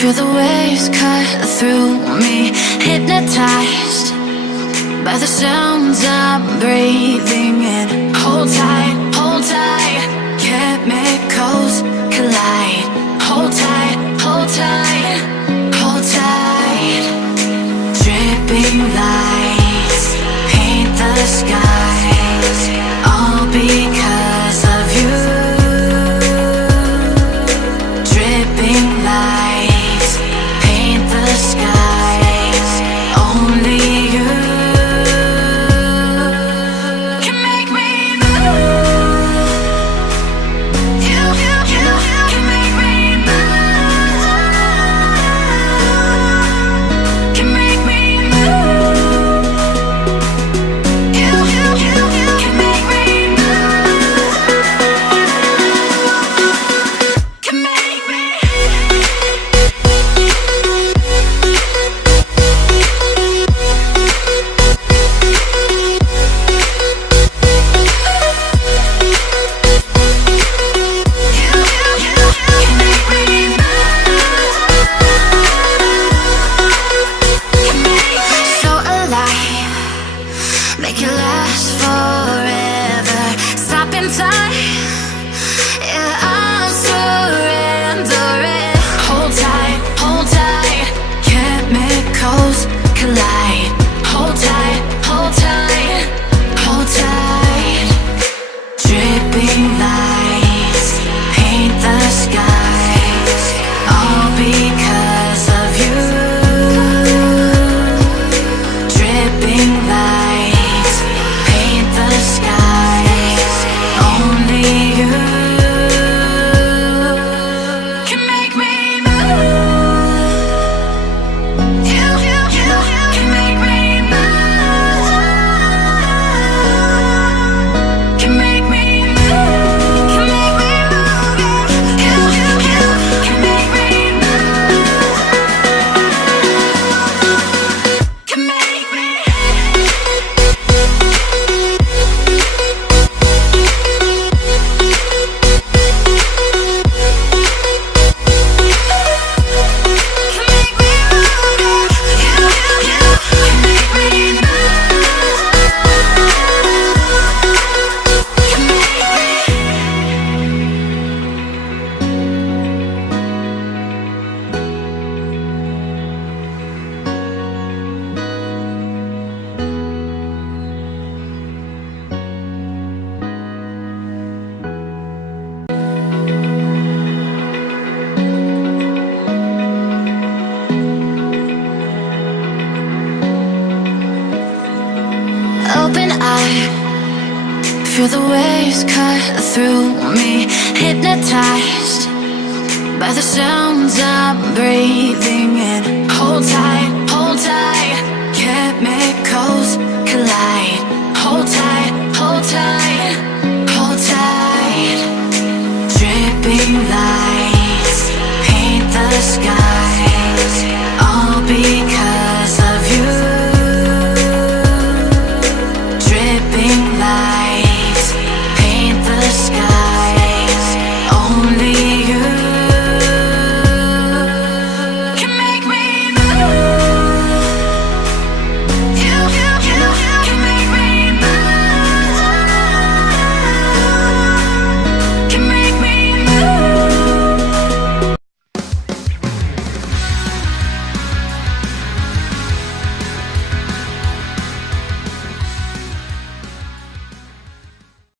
Feel the waves cut through me, hypnotized by the sounds I'm breathing in. Hold tight, chemicals collide. Hold tight, hold tight, hold tight. Dripping lights paint the skies, all because of you. Dripping lights paint the skies, only you can make me move. You can make me move. Can make me move. You can make me move. Can make me. So alive, make it last forever. Stop in time, yeah, I'm surrendering. Hold tight, chemicals collide. Hold tight, hold tight, hold tight. Dripping lights paint the skies, all because of you. Dripping lights paint the skies, only you can make me move. You can make me move. Can make me move. Can make me move. You can make me move. Can make me. Open eye, feel the waves cut through me, hypnotized by the sounds I'm breathing in. Hold tight, chemicals collide. Hold tight, hold tight, hold tight. Dripping lights paint the skies, all because of you. Dripping lights paint the skies, only